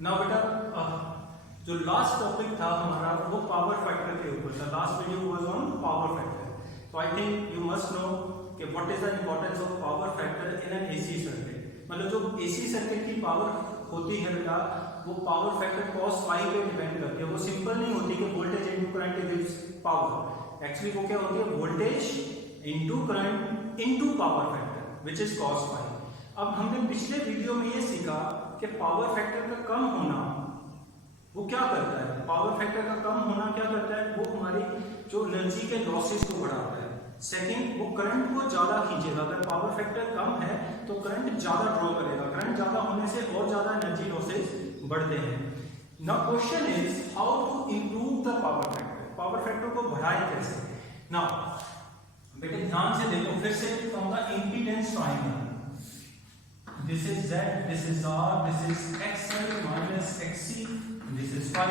ना बेटा जो लास्ट टॉपिक था हमारा वो पावर फैक्टर के ऊपर था। Last video was on power factor. तो I think you must know कि what is the importance of power factor in an AC circuit. मतलब जो एसी सर्किट की पावर होती है बेटा वो पावर फैक्टर cos phi पे डिपेंड करती है। वो सिंपल नहीं होती कि voltage into current gives power. Actually वो क्या होती है, voltage into current into power factor which is cos phi। अब हमने पिछले वीडियो में ये सीखा कि पावर फैक्टर का कम होना वो क्या करता है। पावर फैक्टर का कम होना क्या करता है, वो हमारी जो एनर्जी के लॉसेस को बढ़ाता है। सेकंड, वो करंट को ज्यादा खींचेगा। अगर पावर फैक्टर कम है तो करंट ज्यादा ड्रॉ करेगा। करंट ज्यादा होने से और ज्यादा एनर्जी लॉसेस बढ़ते हैं। Now question is how to improve the power factor. Power factor को बढ़ाएं कैसे। नाउ बेटे ध्यान से देखो, फिर से कहूंगा impedance triangle. This is Z, this is R, this is XL minus XC, this is phi.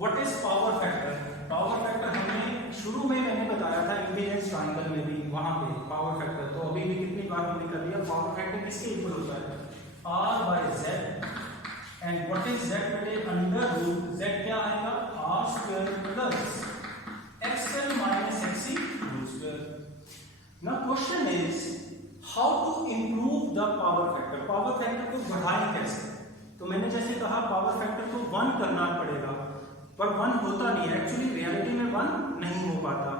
What is power factor? Power factor हमने शुरू में मैंने बताया था इम्पीडेंस ट्रायंगल में भी, वहां पे पावर फैक्टर। तो अभी भी कितनी बार हमने कर दिया। पावर फैक्टर किसके इक्वल होता है, R by Z। And what is Z बेटे, अंडर रूट Z क्या आएगा, R square plus XL minus XC root square. Now question is how to improve the power factor. Power factor को बढ़ाएं कैसे। तो मैंने जैसे कहा पावर फैक्टर को 1 करना पड़ेगा, पर 1 होता नहीं है। एक्चुअली रियलिटी में 1 नहीं हो पाता,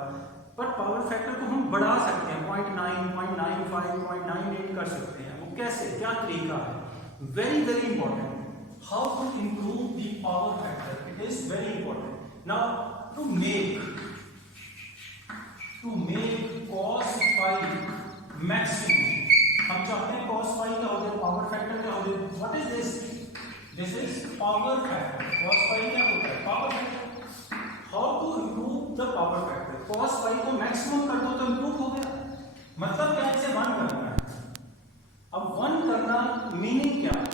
पर पावर फैक्टर को हम बढ़ा सकते हैं। 0.9, 0.95, 0.98 कर सकते हैं। वो कैसे, क्या तरीका है, very very important. How to improve the power factor, it is very important. Now to make cos phi maximum, हम चाहते हैं cos phi क्या हो जाए, पावर फैक्टर क्या हो जाए। What is this, this is power factor. cos phi क्या होता है, power factor. How to improve the power factor, cos phi को मैक्सिमम कर दो तो इंप्रूव हो गया। मतलब क्या, इसे 1 करना है। अब 1 करना मीनिंग क्या है,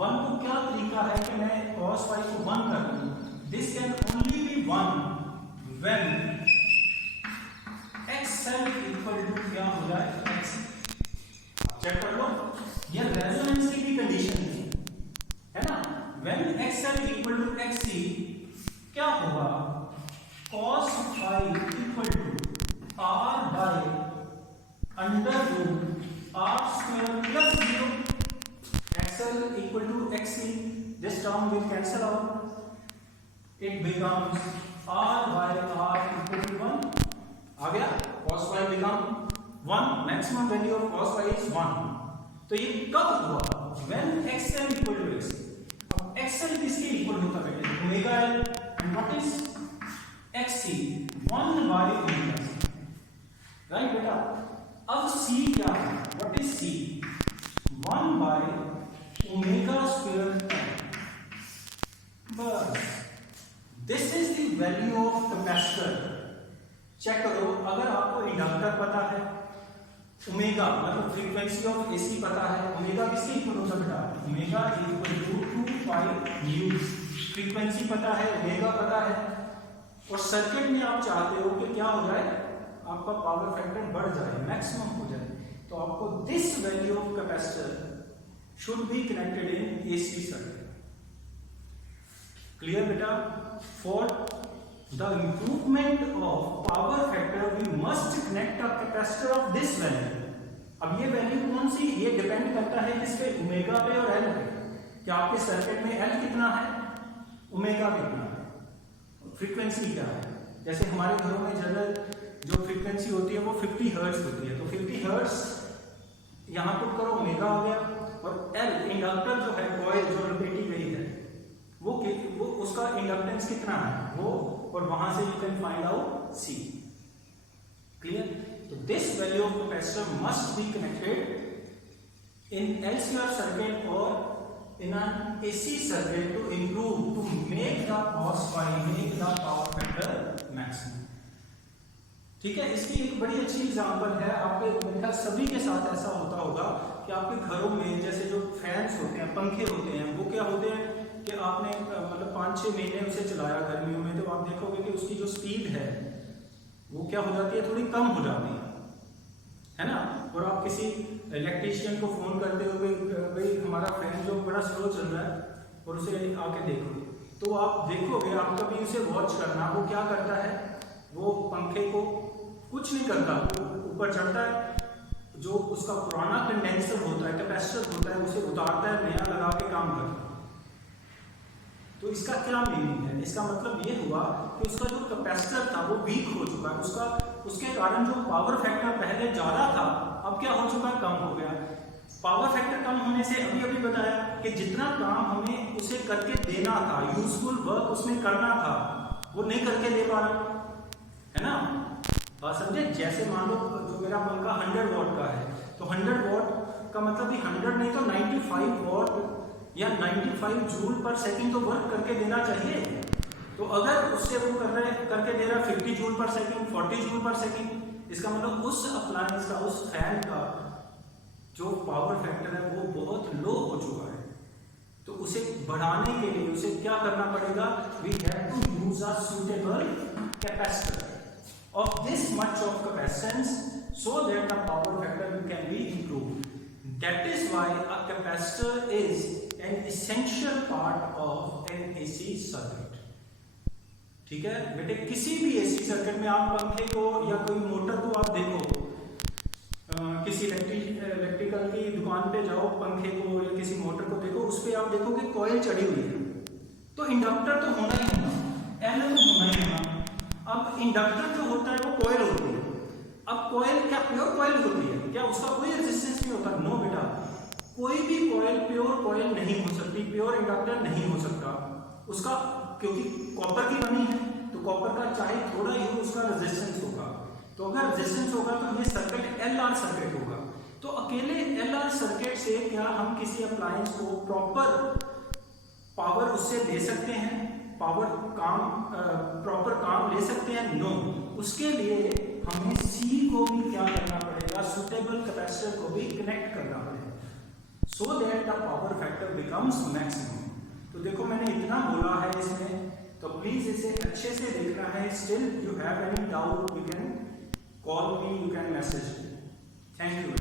1 को क्या तरीका है कि मैं cos phi को 1 कर दूं। This can only be 1 when XL equal to क्या हो जाए, चेक कर लो, ये रेजोनेंस की भी कंडीशन है ना। When XL equal to XC क्या होगा, cos phi equal to R by under root R square plus 0। XL equal to XC, this term will cancel out, it becomes R by R equal to 1 आ गया। cos phi become 1, maximum value of cos phi is 1। तो ये कब हुआ, when XL equal to XC। अब XL किसके equal होता है बेटे, omega L। And what is XC, 1 by omega C, right बेटा। अब C क्या है, what is C, 1 by omega square L। बस this is the value of capacitor. Check करो, अगर आपको इंडक्टर पता है, ओमेगा मतलब फ्रीक्वेंसी ऑफ एसी पता है, ओमेगा किसके इक्वल होता है बेटा, omega equal to 2 pi nu. Frequency पता है, ओमेगा पता है, और सर्किट में आप चाहते हो कि क्या हो जाए, आपका पावर फैक्टर बढ़ जाए, मैक्सिमम हो जाए। तो आपको this value of capacitor should be connected in AC circuit. Clear बेटा। For the improvement of power factor we must connect a capacitor of this value। अब ये वैल्यू कौन सी, ये डिपेंड करता है किसपे, ओमेगा पे और एल पे। क्या आपके सर्किट में एल कितना है, ओमेगा कितना है, फ्रीक्वेंसी क्या है। जैसे हमारे घरों में जनरल जो फ्रीक्वेंसी होती है वो 50 हर्ट्ज होती है। तो 50 हर्ट्ज यहाँ पुट करो, ओमेगा हो गया। और एल इंडक्टर जो है, कॉइल जो लपेटी गई है, वो उसका इंडक्टेंस कितना है वो, और वहां से you can find out C। Clear. तो this value of capacitor must be connected in LCR circuit और in an AC circuit to improve, to make the cos phi, make the power factor maximum. ठीक है। इसकी एक बड़ी अच्छी example है, आपके मेरे ख्याल सभी के साथ ऐसा होता होगा कि आपके घरों में जैसे जो फैंस होते हैं, पंखे होते हैं, वो क्या होते हैं कि आपने मतलब 5-6 महीने उसे चलाया गर्मियों में, तो आप देखोगे कि उसकी जो स्पीड है वो क्या हो जाती है, थोड़ी कम हो जाती है ना। और आप किसी इलेक्ट्रीशियन को फ़ोन करते हुए भाई हमारा फैन जो बड़ा स्लो चल रहा है और उसे आके देखो, तो आप देखोगे, आप कभी उसे वॉच करना, वो क्या करता है, वो पंखे को कुछ नहीं करता, ऊपर चढ़ता है, जो उसका पुराना कंडेंसर होता है, कैपेसिटर होता है, उसे उतारता है, नया लगा के काम करता है। तो इसका क्या मीनिंग है? इसका मतलब ये हुआ कि उसका जो कैपेसिटर था वो वीक हो चुका है, उसके कारण जो पावर फैक्टर पहले ज़्यादा था अब क्या हो चुका है, कम हो गया। पावर फैक्टर कम होने से अभी बताया कि जितना काम हमें उसे करके देना था, यूजफुल वर्क उसमें करना था, वो नहीं करके दे पा रहा, है ना। बात समझे? जैसे मान लो जो मेरा पंखा 100 वॉट का है, तो 100 वॉट का मतलब भी 100 नहीं तो 95 वॉट या 95 जूल पर सेकंड तो वर्क करके देना चाहिए। तो अगर उससे वो करके दे रहा 50 जूल पर सेकंड, 40 जूल पर सेकंड, इसका मतलब उस अप्लायंस का, उस फैन का जो पावर फैक्टर है वो बहुत लो हो चुका है। तो उसे बढ़ाने के लिए उसे क्या करना पड़ेगा? We have to use a suitable capacitor of this much of capacitance so that the power factor can be improved. That is why a capacitor is an essential part of an AC circuit. ठीक है बेटे, किसी भी AC circuit में आप पंखे को या कोई मोटर को आप देखो, किसी इलेक्ट्रिकल की दुकान पे जाओ, पंखे को या किसी मोटर को देखो, उस पर आप देखोगे कॉइल चढ़ी हुई है, तो इंडक्टर तो होना ही होगा, एल तो होना ही होगा। अब इंडक्टर जो होता है वो कॉइल होती है। अब कॉइल क्या प्योर कॉइल होती है क्या? उसका कोई रेजिस्टेंस नहीं होता? नो बेटा, कोई भी कॉइल प्योर कॉइल नहीं हो सकती, प्योर इंडक्टर नहीं हो सकता उसका, क्योंकि कॉपर की बनी है, तो कॉपर का चाहे थोड़ा ही उसका रेजिस्टेंस होगा। तो अगर रेजिस्टेंस होगा तो ये सर्किट एलआर सर्किट होगा। तो अकेले एलआर सर्किट से क्या हम किसी अप्लायंस को प्रॉपर पावर उससे दे सकते हैं, प्रॉपर काम ले सकते हैं? नो। उसके लिए हमें सी को भी क्या करना पड़ेगा, सुटेबल कैपेसिटर को भी कनेक्ट करना पड़ेगा, so that the power factor becomes maximum. तो देखो मैंने इतना बोला है इसमें, तो प्लीज इसे अच्छे से देखना है। Still you have any doubt, you can call me, you can message me. Thank you.